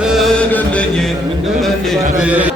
ንገርልኝ እንዲህ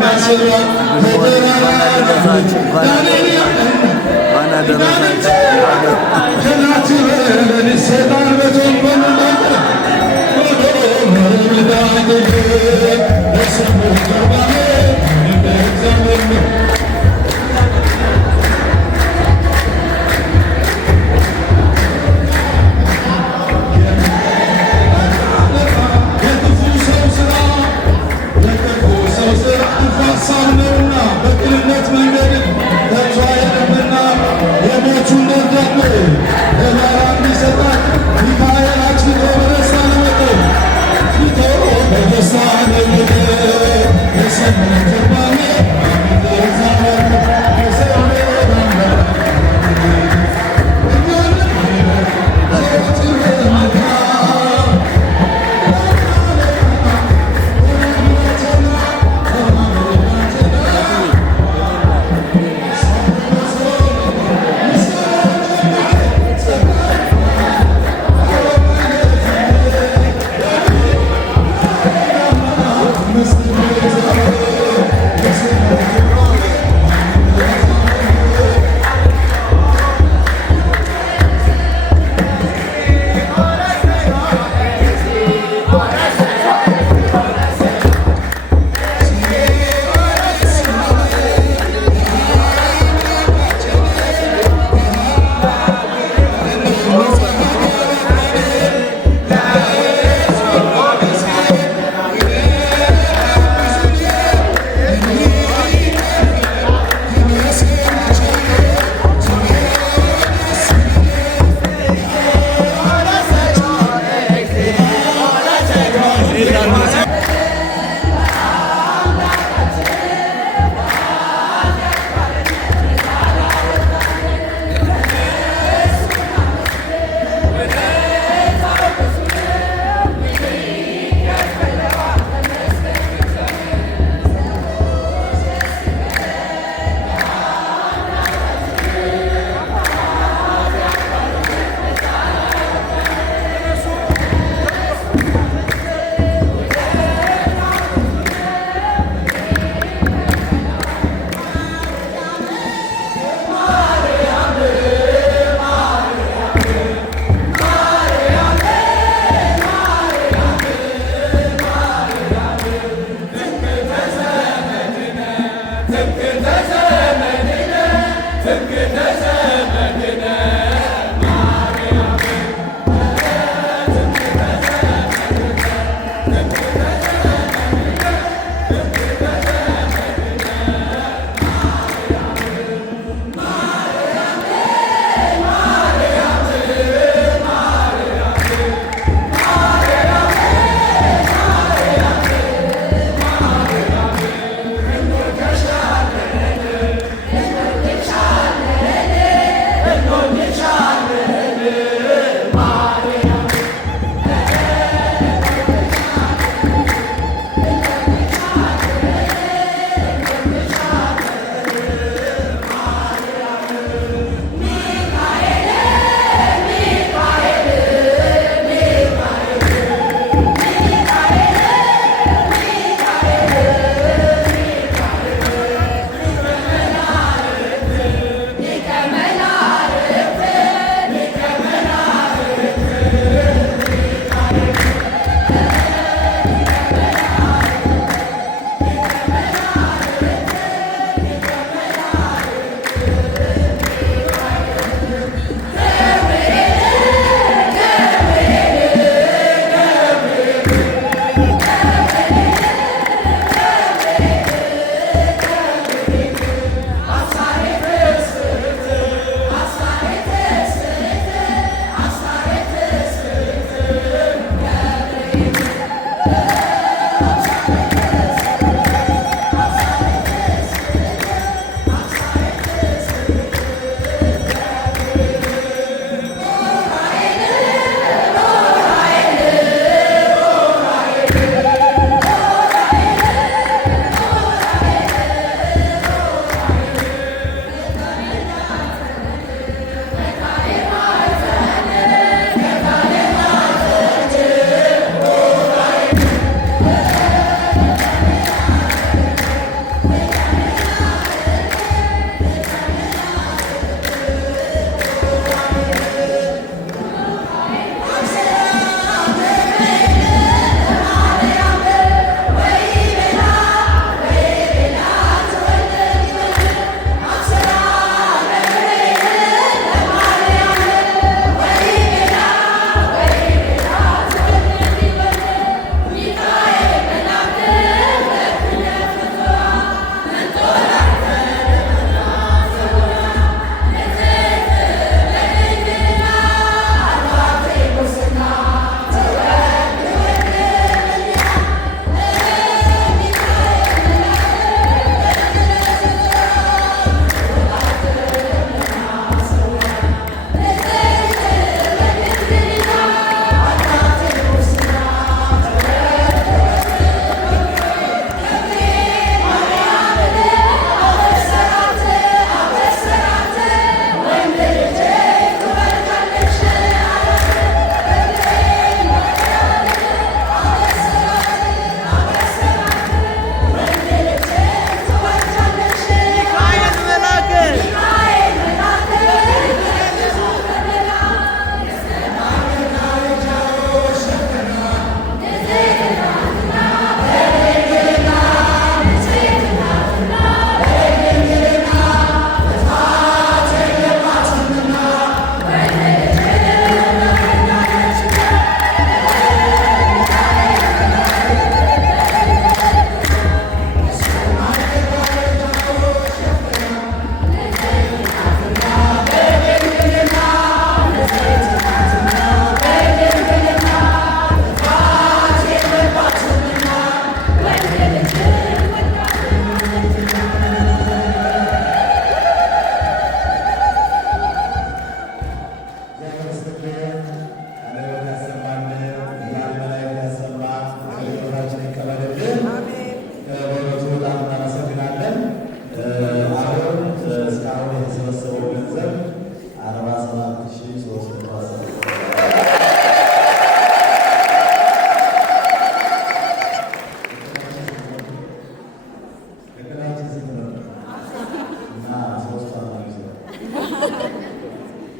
Michael,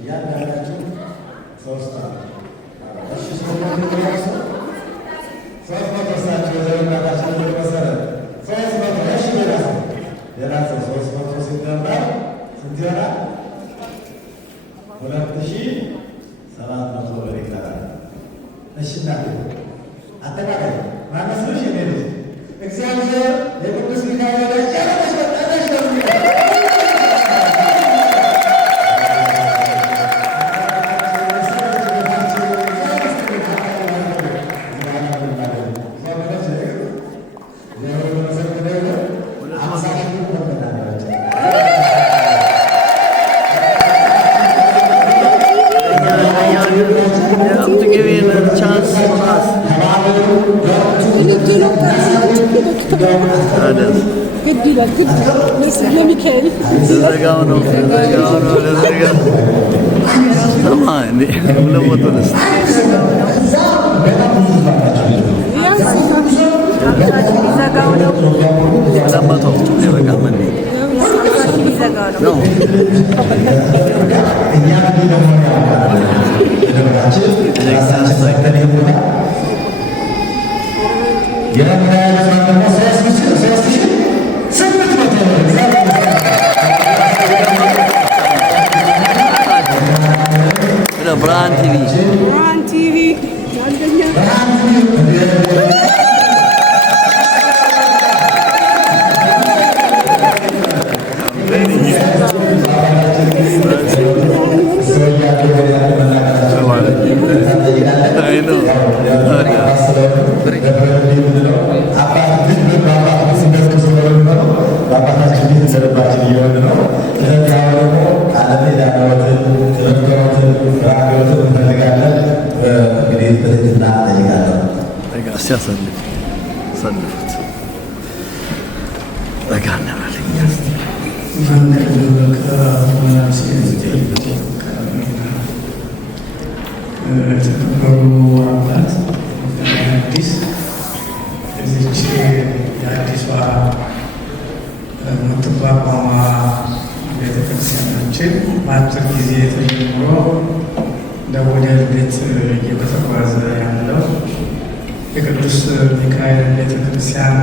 እያንዳንዳችሁ ሶስት እግዚአብሔር የቅዱስ ሚካኤል Brand TV. በአጭር ጊዜ ተጀምሮ ወደ እድገት እየተጓዘ ያለው የቅዱስ ሚካኤል ቤተክርስቲያን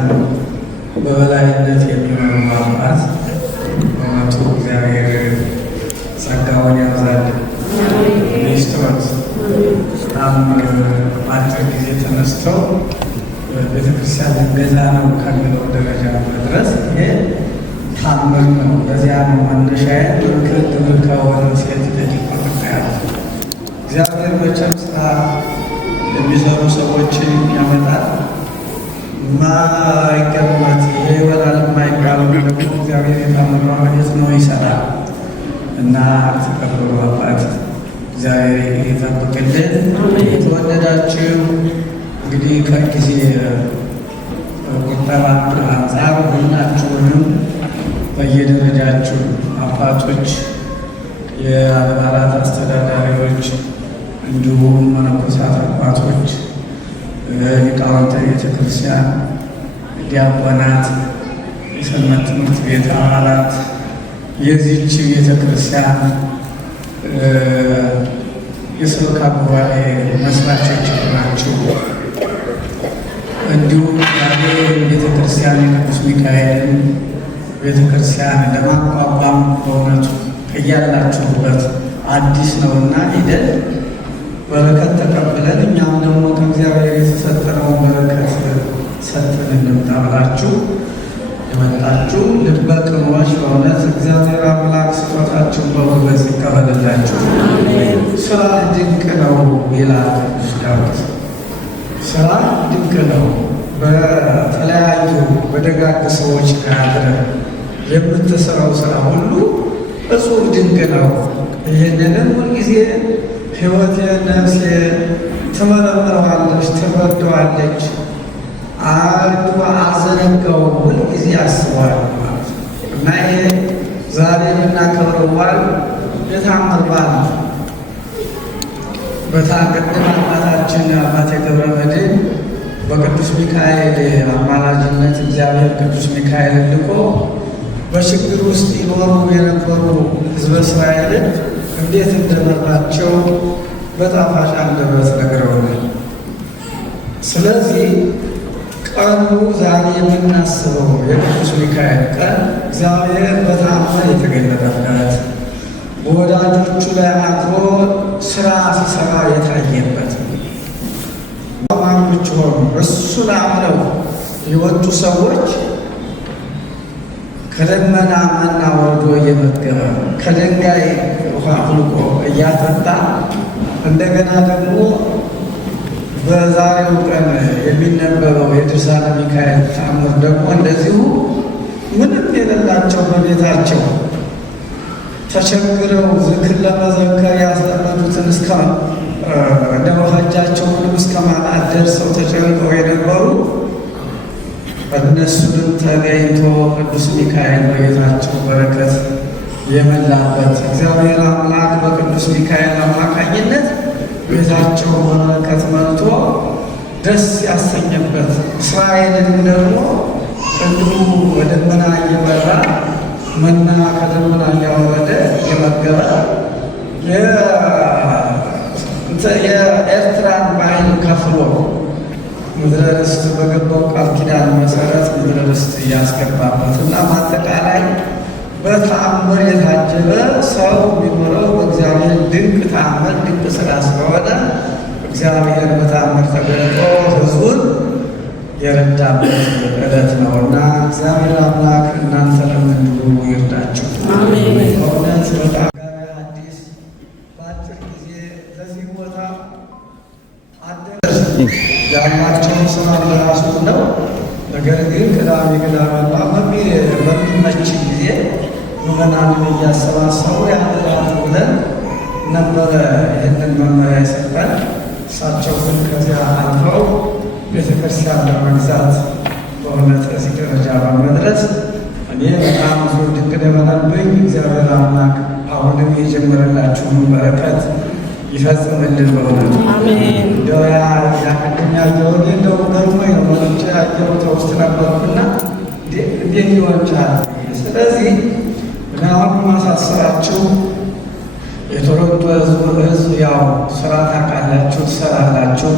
በበላይነት የሚመሩ አባት በእውነቱ እግዚአብሔር ጸጋውን ያብዛልን። ሚኒስትሮች በጣም በአጭር ጊዜ ተነስተው ቤተክርስቲያን ገዛ ነው ከሚለው ደረጃ መድረስ ይሄ ታምር ነው። በዚያ ነው መነሻዬ ግብር ከሆነ ሴት ደቂቆ ያለ እግዚአብሔር መቼም ስራ የሚሰሩ ሰዎችን ያመጣል። ማይገመት ይሄ ይሆናል የማይባለው ደግሞ እግዚአብሔር የታምሯ መሬት ነው ይሰራል እና ተከብሮ አባት እግዚአብሔር ይጠብቅልን። የተወደዳችሁ እንግዲህ ከጊዜ ቁጠባ አንጻር ሁላችሁንም በየደረጃችሁ አባቶች፣ የአድባራት አስተዳዳሪዎች፣ እንዲሁም መነኮሳት አባቶች፣ ሊቃውንተ ቤተክርስቲያን፣ ዲያቆናት፣ የሰንበት ትምህርት ቤት አባላት፣ የዚህች ቤተክርስቲያን የሰበካ ጉባኤ መስራቾች ናችሁ። እንዲሁም ዛሬ ቤተክርስቲያን የቅዱስ ሚካኤልን ቤተክርስቲያን ለማቋቋም በእውነቱ እያላችሁበት አዲስ ነውና ሂደን በረከት ተቀብለን እኛም ደግሞ ከእግዚአብሔር የተሰጠነውን በረከት ሰጥተን እንምጣ ብላችሁ የመጣችሁ ልበ ቅኖች በእውነት እግዚአብሔር አምላክ ስጦታችሁን በውበት ይቀበልላችሁ። ስራ ድንቅ ነው ይላል ቅዱስ ዳዊት። ስራ ድንቅ ነው። በተለያዩ በደጋግ ሰዎች ጋር የምትሰራው ስራ ሁሉ እጹብ ድንቅ ነው። ይህንንም ሁልጊዜ ሕይወቴ ነፍሴ ትመረምረዋለች፣ ትረዳዋለች፣ አልዘነጋውም፣ ሁልጊዜ አስባለሁ እና ይሄ ዛሬ የምናከብረው በዓል የታምር በዓል ነው። በታቀደም አባታችን አባቴ ገብረ መድኅን በቅዱስ ሚካኤል አማላጅነት እግዚአብሔር ቅዱስ ሚካኤል ልኮ በችግር ውስጥ ይኖሩ የነበሩ ሕዝበ እስራኤልን እንዴት እንደመራቸው በጣፋጭ አንደበት ነግረውናል። ስለዚህ ቀኑ ዛሬ የምናስበው የቅዱስ ሚካኤል ቀን እግዚአብሔር በተአምር የተገለጠበት በወዳጆቹ ላይ አድሮ ስራ ሲሰራ የታየበት አማኞች ሆኑ እሱን አምነው የወጡ ሰዎች ከደመና መና ወርዶ እየመገበ ከድንጋይ ውሃ አፍልቆ እያጠጣ እንደገና ደግሞ በዛሬው ቀን የሚነበበው የድርሳነ ሚካኤል ተአምር ደግሞ እንደዚሁ ምንም የሌላቸው በቤታቸው ተቸግረው ዝክር ለመዘከር ያስለመዱትን እስከ ደመወዛቸውንም እስከ ማጣት ደርሰው ተጨንቀው የነበሩ እነሱንም ተገኝቶ ቅዱስ ሚካኤል በቤታቸው በረከት የመላበት እግዚአብሔር አምላክ በቅዱስ ሚካኤል አማካኝነት ቤታቸው በረከት መልቶ ደስ ያሰኘበት እስራኤልን ደግሞ እንዲሁ በደመና እየመራ መና ከደመና እያወረደ የመገበ የኤርትራን ባህል ከፍሎ ምድረ ርስት በገባው ቃል ኪዳን መሰረት ምድረ ርስት እያስገባበት እና በአጠቃላይ በተአምር የታጀበ ሰው የሚኖረው በእግዚአብሔር ድንቅ ተአምር ድንቅ ስራ ስለሆነ እግዚአብሔር በተአምር ተገልጦ ሕዝቡን የረዳበት ዕለት ነውና እግዚአብሔር አምላክ እናንተንም እንዲሁ ይርዳችሁ። በእውነት በጣም አዲስ በአጭር ጊዜ ለዚህ ቦታ ያላቸውን ስራ ለራሱ ነው። ነገር ግን ቅዳሜ በሚመች ጊዜ ምዕመናንን እያሰባሰቡ ያንዳንድ ብለን ነበረ ይህንን መመሪያ የሰጠን። እሳቸው ግን ከዚያ አልፈው ቤተክርስቲያን ለመግዛት በእውነት እዚህ ደረጃ በመድረስ እኔ በጣም ብዙ ድንቅ የሆነብኝ እግዚአብሔር አምላክ አሁንም የጀመረላችሁን በረከት ይፈጽምልን። በእውነቱ እንደው ያቅድም ያየውን እንደው ገርሞኝ ነው ወንጭ ያየው ተውስጥ ነበርኩና እንዴት ይወንጫል። ስለዚህ አሁን ማሳሰራችሁ የቶሮንቶ ሕዝብ ያው ስራ ታውቃላችሁ፣ ትሰራላችሁ።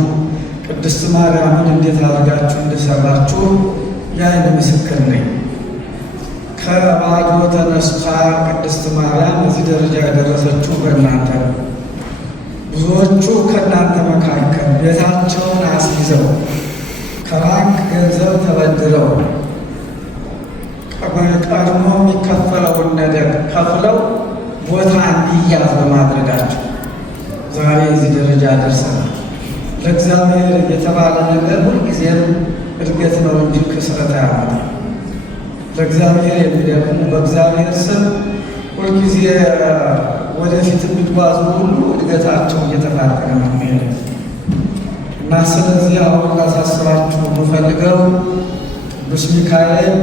ቅድስት ማርያምን እንዴት አድርጋችሁ እንደሰራችሁ የዓይን ምስክር ነኝ። ከባዶ ተነስታ ቅድስት ማርያም እዚህ ደረጃ የደረሰችው በእናንተ ነው። ብዙዎቹ ከእናንተ መካከል ቤታቸውን አስይዘው ከባንክ ገንዘብ ተበድረው ቀድሞ የሚከፈለውን ነገር ከፍለው ቦታ እንዲያዝ በማድረጋቸው ዛሬ እዚህ ደረጃ ደርሰናል። ለእግዚአብሔር የተባለ ነገር ሁልጊዜም እድገት ነው እንጂ ክስረት አያመጣም። ለእግዚአብሔር የሚደክሙ በእግዚአብሔር ስም ሁልጊዜ ወደፊት የሚጓዙ ሁሉ እድገታቸው እየተፋጠነ ነው የሚሄደው እና ስለዚህ አሁን ላሳስባችሁ የምፈልገው ቅዱስ ሚካኤል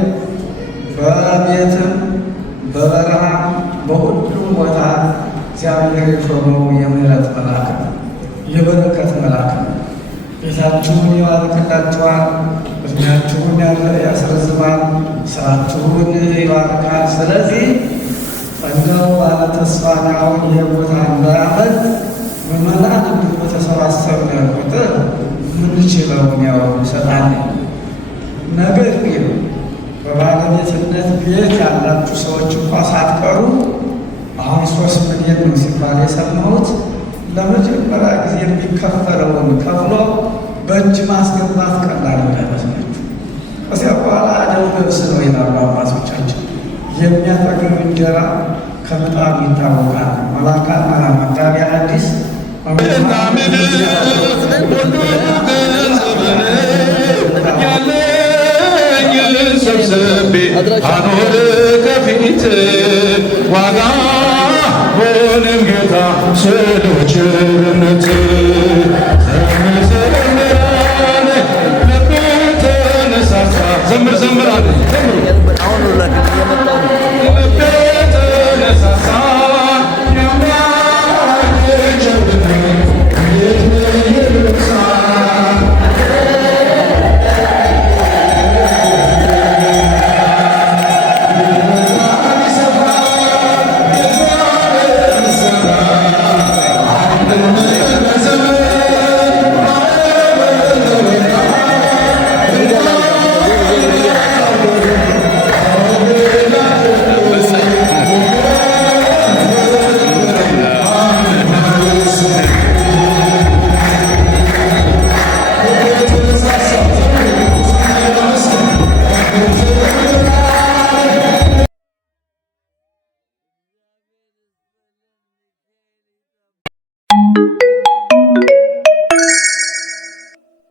በቤትም በበረሃም በሁሉም ቦታ እግዚአብሔር የሾመው የምሕረት መልአክ ነው፣ የበረከት መልአክ ነው። ቤታችሁን ይባርክላችኋል፣ እድሜያችሁን ያስረዝማል፣ ስራችሁን ይባርካል። ስለዚህ እንደው ባለ ተስፋ አሁን ይህ ቦታ እንዳያመት ምዕመናን እንዲሁ በተሰባሰብን ቁጥር የምንችለውን ያው እንሰጣለን። ነገር ግን በባለቤትነት ቤት ያላችሁ ሰዎች እንኳ ሳትቀሩ አሁን 3 ሚሊዮን ነው ሲባል የሰማሁት። ለመጀመሪያ ጊዜ የሚከፈለውን ከፍሎ በእጅ ማስገባት ቀላል እንዳይመስላችሁ። ከዚያ በኋላ አደው ገብስ ነው ይላሉ አባቶቻችን። የሚያጠግብ እንጀራ ከምጣዱ ይታወቃል። መላካና መጋቢ ሐዲስ ሰብስቤ አኖር ከፊት ዋጋ ሆነም ጌታ ስለ ቸርነትህ